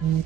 Bye.